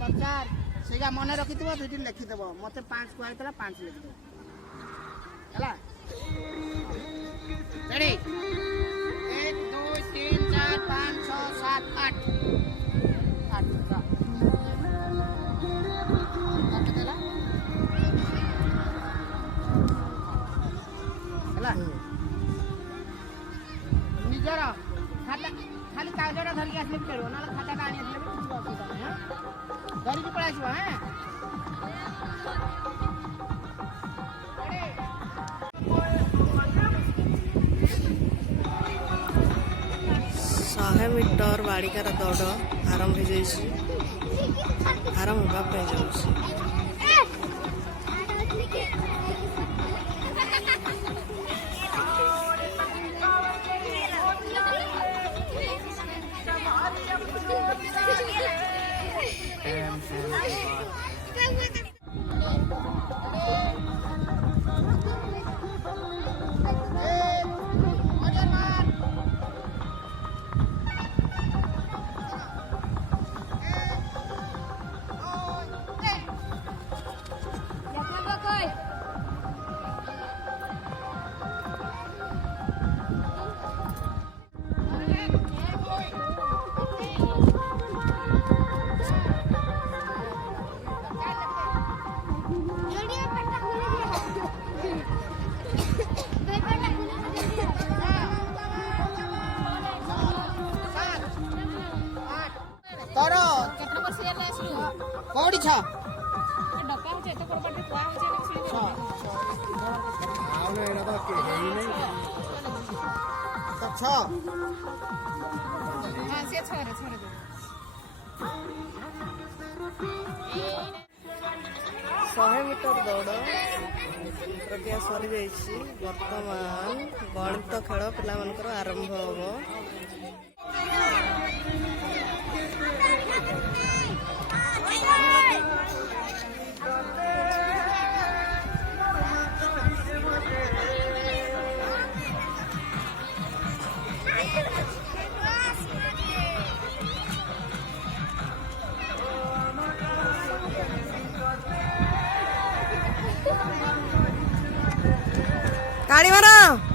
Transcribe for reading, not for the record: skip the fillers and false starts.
चार सेगा मन रखिथिबो दुइटी लिखिदेबो मते 5 कहैतला 5 लिखिदेबो हला रेडी 1 2 3 4 5 6 7 8 8 काटदेला हला निजरा खाता खाली कागजटा धरिक आसले चलो ना खाताटा आनी आसले धरिक पळाई आसबो हैं 100 मीटर बाड़िकार दौड़ आरंभ हो आरंभ होगा तोर केतना पर शेयर ले आसलु कोडी छ डब्बा हो जेतो कोड बाटे तुआ हो जे ना आउन एना त के हेइ नै त छ हां से छोरे छोरे दे 100 मीटर दौड़ प्रक्रिया सरी जाइछि वर्तमान गणित खेल पिला मनकर आरंभ होबो गाड़ी मारो